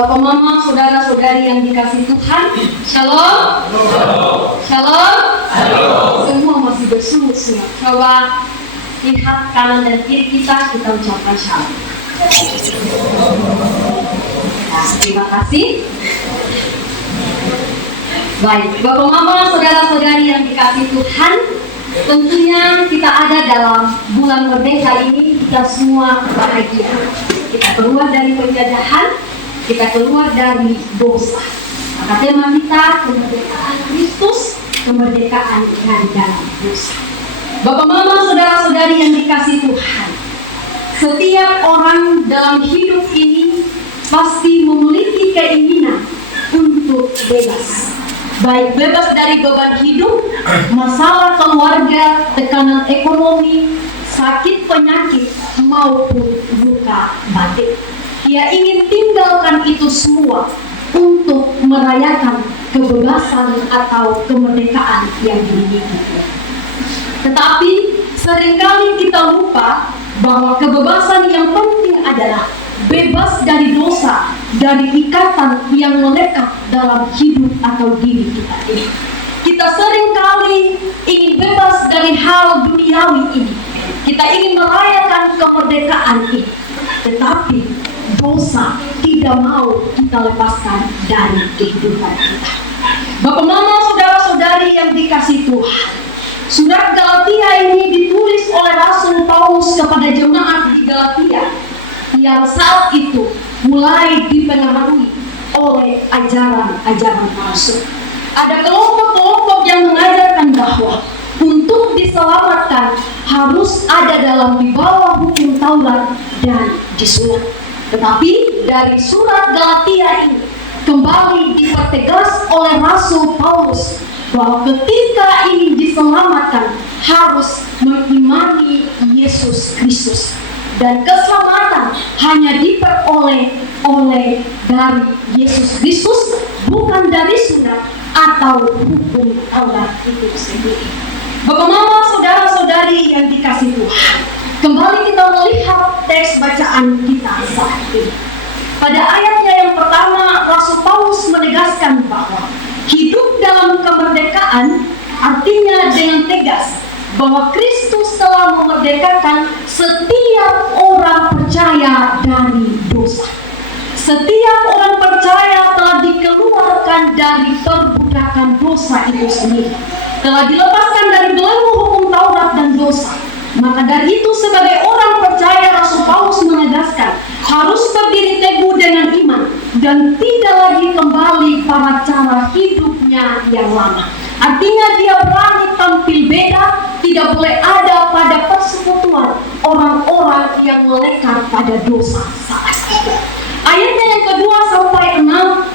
Bapak Mama, saudara-saudari yang dikasihi Tuhan, Shalom. Shalom. Semua masih berseru-seru. Coba lihat kanan dan kiri kita ucapkan shalom. Nah, terima kasih. Baik, Bapak Mama, saudara-saudari yang dikasihi Tuhan, tentunya kita ada dalam bulan merdeka ini, kita semua bahagia. Kita keluar dari penjajahan, kita keluar dari dosa. Maka tema kita kemerdekaan Kristus, kemerdekaan dari dalam dosa. Bapak Mama, saudara-saudari yang dikasihi Tuhan, setiap orang dalam hidup ini pasti memiliki keinginan untuk bebas. Baik bebas dari beban hidup, masalah keluarga, tekanan ekonomi, sakit penyakit, maupun luka batin. Ia ingin tinggalkan itu semua untuk merayakan kebebasan atau kemerdekaan yang dimiliki. Tetapi seringkali kita lupa bahwa kebebasan yang penting adalah bebas dari dosa, dari ikatan yang melekat dalam hidup atau diri kita ini. Kita seringkali ingin bebas dari hal duniawi ini. Kita ingin merayakan kemerdekaan ini. Tetapi dosa tidak mau kita lepaskan dari kehidupan kita. Bapak Mama, saudara-saudari yang dikasihi Tuhan, surat Galatia ini ditulis oleh Rasul Paulus kepada jemaat di Galatia yang saat itu mulai dipengaruhi oleh ajaran-ajaran palsu. Ada kelompok-kelompok yang mengajarkan bahwa untuk diselamatkan harus ada dalam di bawah hukum Taurat dan disunat. Tetapi dari surat Galatia ini kembali dipertegas oleh Rasul Paulus bahwa ketika ingin diselamatkan harus mengimani Yesus Kristus. Dan keselamatan hanya diperoleh dari Yesus Kristus, bukan dari sunat atau hukum Taurat itu sendiri. Bapak Mama, saudara-saudari yang dikasihi Tuhan, kembali kita melihat teks bacaan kita saat ini. Pada ayatnya yang pertama, Rasul Paulus menegaskan bahwa hidup dalam kemerdekaan artinya dengan tegas bahwa Kristus telah memerdekakan setiap orang percaya dari dosa. Setiap orang percaya telah dikeluarkan dari perbudakan dosa itu sendiri, telah dilepaskan dari belenggu hukum Taurat dan dosa. Maka dari itu sebagai orang percaya, Rasul Paulus menegaskan harus berdiri teguh dengan iman dan tidak lagi kembali pada cara hidupnya yang lama. Artinya dia berani tampil beda, tidak boleh ada pada persekutuan orang-orang yang melekat pada dosa saat itu. Ayatnya yang kedua sampai 6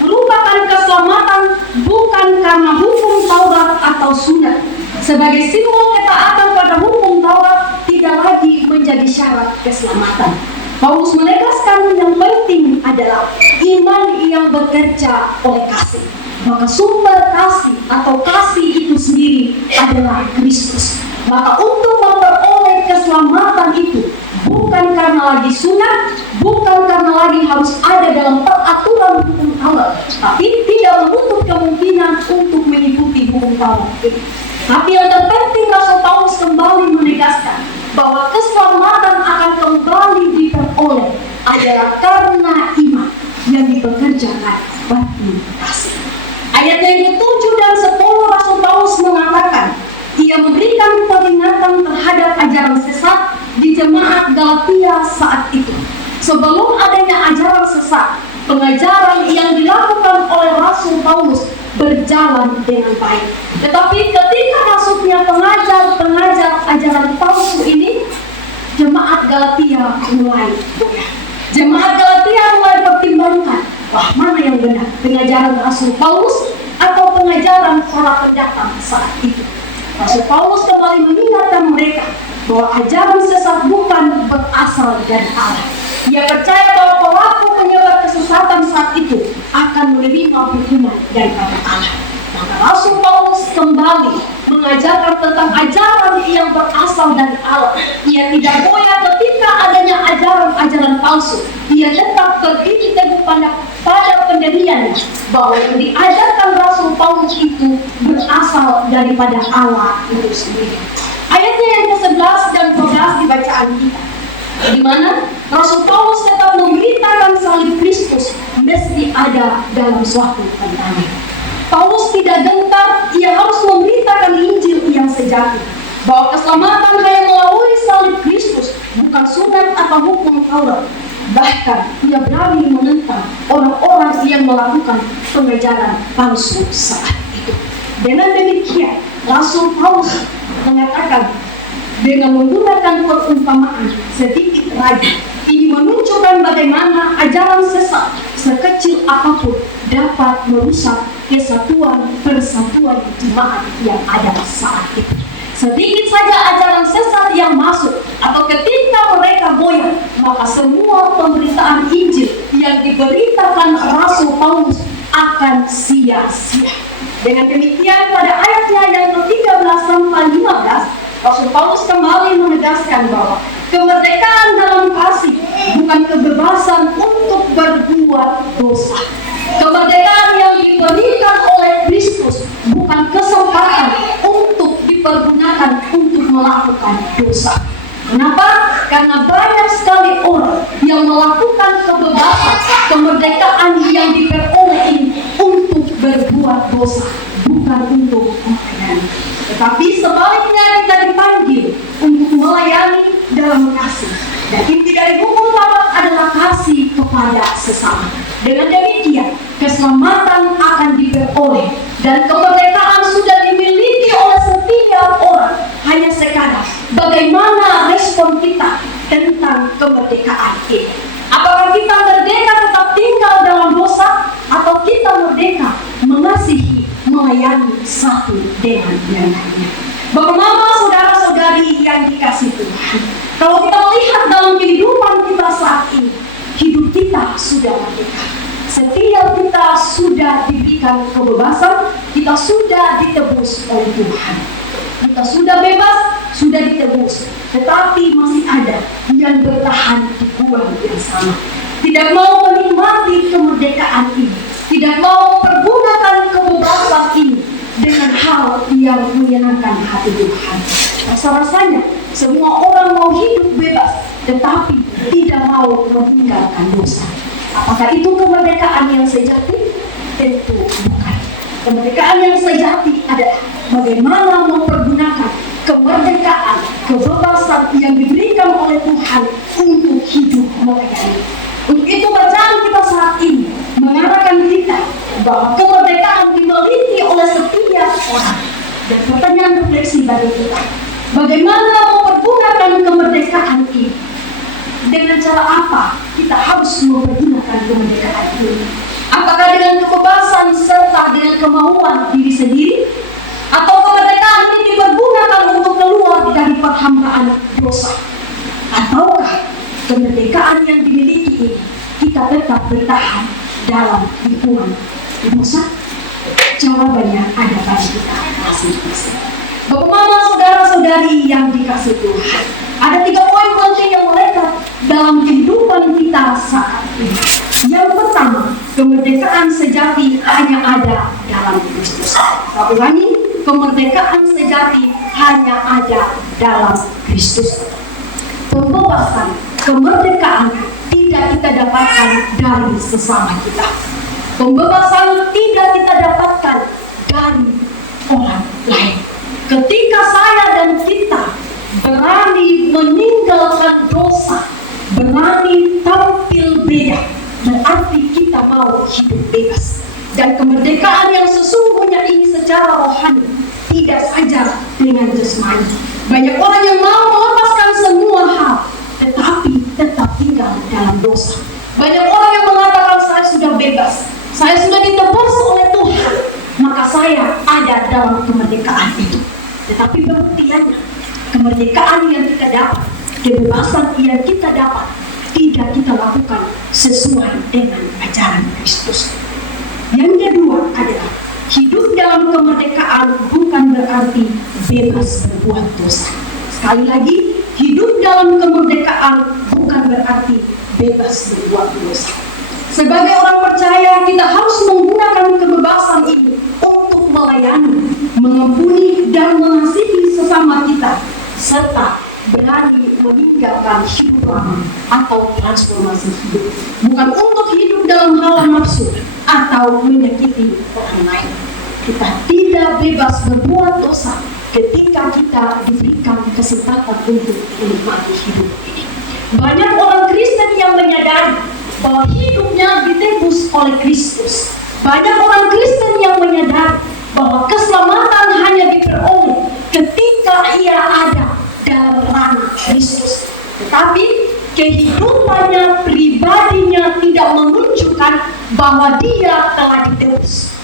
merupakan keselamatan bukan karena hukum Taurat atau sunat. Sebagai simbol ketaatan pada hukum Taurat tidak lagi menjadi syarat keselamatan. Paulus menegaskan yang penting adalah iman yang bekerja oleh kasih. Maka sumber kasih atau kasih itu sendiri adalah Kristus. Maka untuk memperoleh keselamatan itu bukan karena lagi sunat, bukan karena lagi harus ada dalam peraturan hukum Taurat, tapi tidak menutup kemungkinan untuk mengikuti hukum Taurat itu. Tapi yang terpenting, Rasul Paulus kembali menegaskan bahwa keselamatan akan kembali diperoleh adalah karena iman yang dipekerjakan bagi kasih. Ayat yang ke-7 dan 10 Rasul Paulus mengatakan ia memberikan peringatan terhadap ajaran sesat di jemaat Galatia saat itu. Sebelum adanya ajaran sesat, pengajaran yang dilakukan oleh Rasul Paulus berjalan dengan baik. Tetapi ketika masuknya pengajar ajaran palsu ini, jemaat Galatia mulai goyah. Jemaat Galatia mulai pertimbangkan, wah, mana yang benar, pengajaran Rasul Paulus atau pengajaran para pendatang saat itu. Rasul Paulus kembali mengingatkan mereka bahwa ajaran sesat bukan berasal dari Allah. Ia percaya bahwa pelaku penyebar kesesatan saat itu akan menerima hukuman daripada Allah. Maka Rasul Paulus kembali mengajarkan tentang ajaran yang berasal dari Allah. Ia tidak goyah ketika adanya ajaran-ajaran palsu. Ia tetap berdiri teguh pada bahwa yang diajarkan Rasul Paulus itu berasal daripada Allah itu sendiri. Ayatnya yang ke-11 dan 12 di bacaan kita, di mana Rasul Paulus tetap memberitakan salib Kristus mesti ada dalam suatu tantangan. Paulus tidak gentar, ia harus memberitakan Injil yang sejati, bahwa keselamatan hanya melalui salib Kristus, bukan sunat atau hukum Taurat. Bahkan ia berani menentang orang-orang yang melakukan pengajaran palsu saat itu. Dengan demikian, Rasul Paulus mengatakan dengan menggunakan perumpamaan sedikit lagi, ini menunjukkan bagaimana ajaran sesat sekecil apapun dapat merusak kesatuan persatuan jemaat yang ada saat itu. Sedikit saja ajaran sesat yang masuk atau ketika mereka goyah, maka semua pemberitaan Injil yang diberitakan Rasul Paulus akan sia-sia. Dengan demikian pada ayatnya yang ke-13 sampai 15, Rasul Paulus kembali menegaskan bahwa kemerdekaan dalam kasih bukan kebebasan untuk berbuat dosa. Kemerdekaan yang diberikan oleh Kristus bukan kesempatan untuk dipergunakan untuk melakukan dosa. Kenapa? Karena banyak sekali orang yang melakukan kebebasan, kemerdekaan yang diperoleh ini untuk berbuat dosa, bukan untuk melayani. Tetapi sebaliknya kita dipanggil untuk melayani dalam kasih. Dan inti dari hukum Taurat adalah kasih kepada sesama. Dengan demikian, keselamatan akan diperoleh dan kemerdekaan sudah dimiliki oleh setiap orang. Hanya sekarang, bagaimana respon kita tentang kemerdekaan ini? Apakah kita merdeka tetap tinggal dalam dosa, atau kita merdeka mengasihi, melayani satu dengan yang lainnya? Bapak-bapak, saudara-saudari yang dikasihi Tuhan, kalau kita melihat dalam kehidupan kita saat ini, hidup kita sudah merdeka. Setiap kita sudah diberikan kebebasan, kita sudah ditebus oleh Tuhan. Kita sudah bebas, sudah ditebus. Tetapi masih ada yang bertahan di gua yang sama. Tidak mau menikmati kemerdekaan ini. Tidak mau pergunakan kebebasan ini dengan hal yang menyenangkan hati Tuhan. Rasa-rasanya semua orang mau hidup bebas, tetapi tidak mau meninggalkan dosa. Apakah itu kemerdekaan yang sejati? Tentu bukan. Kemerdekaan yang sejati adalah bagaimana mempergunakan kemerdekaan, kebebasan yang diberikan oleh Tuhan untuk hidup melayani. Untuk itu bacaan kita saat ini mengarahkan kita bahwa kemerdekaan dimiliki oleh setiap orang. Dan pertanyaan refleksi bagi kita, bagaimana mempergunakan kemerdekaan ini? Dengan cara apa kita harus mempergunakan kemerdekaan ini? Apakah dengan kebebasan serta dengan kemauan diri sendiri? Atau kemerdekaan ini dipergunakan untuk keluar dari perhambaan dosa? Ataukah kemerdekaan yang dimiliki ini kita tetap bertahan dalam lingkungan dosa? Jawabannya ada pada kita masing-masing. Bapak-bapak, saudara-saudari yang dikasihi Tuhan, ada 3 poin penting yang melekat dalam kehidupan kita saat ini. Yang pertama, kemerdekaan sejati hanya ada dalam Kristus. Saya ulangi, kemerdekaan sejati hanya ada dalam Kristus. Pembebasan, kemerdekaan tidak kita dapatkan dari sesama kita. Pembebasan tidak kita dapatkan dari orang lain. Ketika saya dan kita berani meninggalkan dosa, berani tampil beda, berarti kita mau hidup bebas. Dan kemerdekaan yang sesungguhnya ini secara rohani, tidak saja dengan jasmani. Banyak orang yang mau melepaskan semua hal, tetapi tetap tinggal dalam dosa. Banyak orang yang mengatakan saya sudah bebas, saya sudah ditebus oleh Tuhan, maka saya ada dalam kemerdekaan itu. Tetapi pembuktiannya, kemerdekaan yang kita dapat, kebebasan yang kita dapat, tidak kita lakukan sesuai dengan ajaran Kristus. Yang kedua adalah hidup dalam kemerdekaan bukan berarti bebas berbuat dosa. Sekali lagi, hidup dalam kemerdekaan bukan berarti bebas berbuat dosa. Sebagai orang percaya, kita harus menggunakan mengampuni dan mengasihi sesama kita, serta berani meninggalkan hidup lama atau transformasi hidup, bukan untuk hidup dalam hawa nafsu atau menyakiti orang lain. Kita tidak bebas berbuat dosa ketika kita diberikan kesempatan untuk menikmati hidup ini. Banyak orang Kristen yang menyadari bahwa hidupnya ditebus oleh Kristus. Banyak orang Kristen yang menyadari bahwa keselamatan hanya diperoleh ketika ia ada dalam ranah Kristus. Tetapi kehidupannya pribadinya tidak menunjukkan bahwa dia telah ditebus.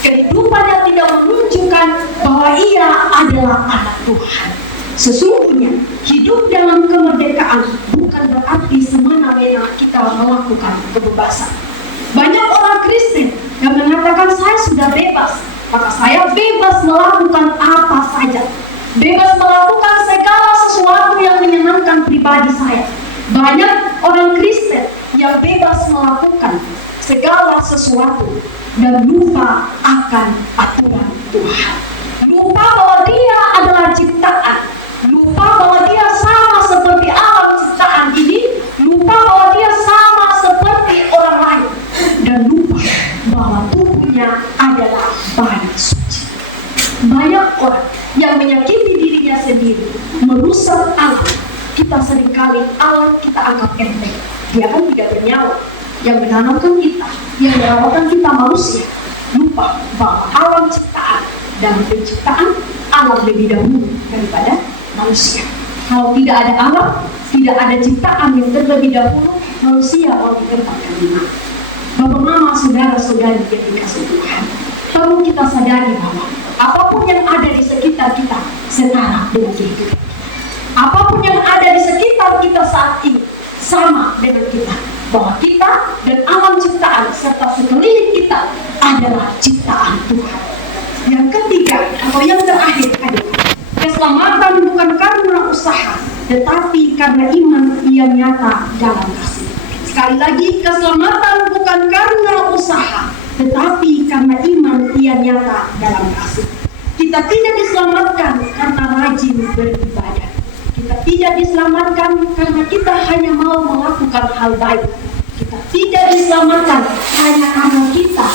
Kehidupannya tidak menunjukkan bahwa ia adalah anak Tuhan. Sesungguhnya hidup dalam kemerdekaan bukan berarti semena-mena kita melakukan kebebasan. Banyak orang Kristen yang mengatakan saya sudah bebas, maka saya bebas melakukan apa saja, bebas melakukan segala sesuatu yang menyenangkan pribadi saya. Banyak orang Kristen yang bebas melakukan segala sesuatu dan lupa akan aturan Tuhan. Lupa bahwa dia adalah ciptaan, lupa bahwa dia sama seperti alam ciptaan ini, lupa bahwa dia sama seperti orang lain, dan lupa bahwa tubuhnya adalah bait suci. Banyak orang yang menyakiti dirinya sendiri, merusak alam. Kita seringkali alam kita anggap enteng, dia kan tidak bernyawa. Yang menanamkan kita, yang merawatkan kita manusia, lupa bahwa alam ciptaan dan penciptaan alam lebih dahulu daripada manusia. Kalau tidak ada alam, tidak ada ciptaan yang terlebih dahulu, manusia mau ditempatkan di mana? Bapak, mama, saudara-saudari yang dikasih Tuhan, perlu kita sadari bahwa apapun yang ada di sekitar kita setara dengan kehidupan kita. Apapun yang ada di sekitar kita saat ini sama dengan kita. Bahwa kita dan alam ciptaan serta sekeliling kita adalah ciptaan Tuhan. Yang ketiga atau yang terakhir adalah keselamatan bukan karena usaha, tetapi karena iman yang nyata dalam kasih. Sekali lagi, keselamatan bukan karena usaha, tetapi karena iman yang nyata dalam kasih. Kita tidak diselamatkan karena rajin beribadah. Kita tidak diselamatkan karena kita hanya mau melakukan hal baik. Kita tidak diselamatkan hanya karena kita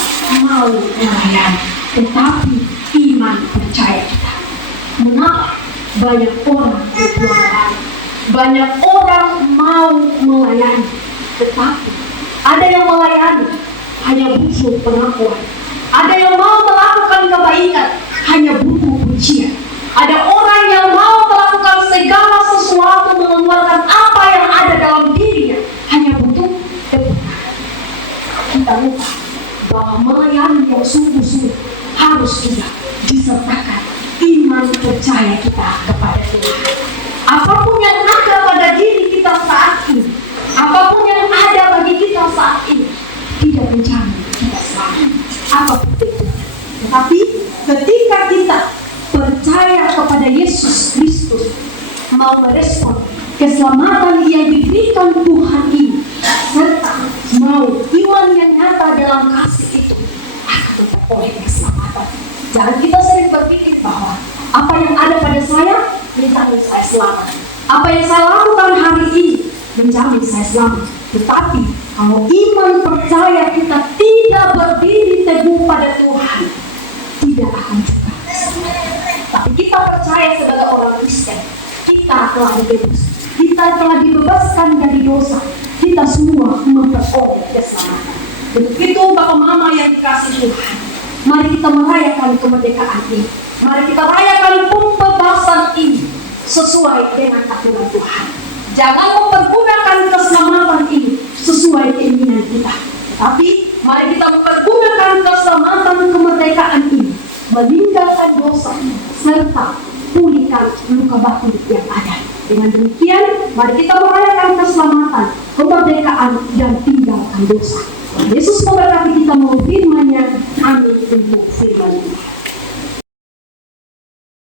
mau melayani, tetapi iman percaya kita. Mengapa banyak orang berbuat baik, banyak orang mau melayani, tetapi ada yang melayani hanya butuh pengakuan, ada yang mau melakukan kebaikan hanya butuh pujian. Ada orang yang mau melakukan segala sesuatu, mengeluarkan apa yang ada dalam dirinya, hanya butuh kebenaran. Kita lupa bahwa melayani yang sungguh-sungguh harus juga disertakan iman percaya kita kepada Tuhan. Apapun yang ada pada diri kita saat ini, apapun yang ada bagi kita saat ini, tidak menjamin kita selamat. Apapun itu. Tetapi ketika kita percaya kepada Yesus Kristus, mau merespon keselamatan yang diberikan Tuhan ini, serta mau iman yang nyata dalam kasih itu, akan memperoleh keselamatan. Jangan kita sering berpikir bahwa apa yang ada pada saya menjamin saya selamat, apa yang saya lakukan hari ini menjamin saya selamat. Tetapi kalau iman percaya kita tidak berdiri teguh pada Tuhan, tidak akan juga selamat. Tapi kita percaya sebagai orang Kristen, kita telah dibebas, kita telah dibebaskan dari dosa, kita semua memperoleh keselamatan. Begitu Bapak Mama yang dikasih Tuhan, mari kita merayakan kemerdekaan ini, mari kita rayakan pembebasan ini sesuai dengan aturan Tuhan. Jangan mempergunakan keselamatan ini sesuai keinginan kita, tapi mari kita mempergunakan keselamatan kemerdekaan ini, meninggalkan dosa serta pulihkan luka batin yang ada. Dengan demikian, mari kita merayakan keselamatan, kemerdekaan, dan tinggalkan dosa. Yesus memberkati kita mau firman-Nya. Amin. Untuk firman-Nya.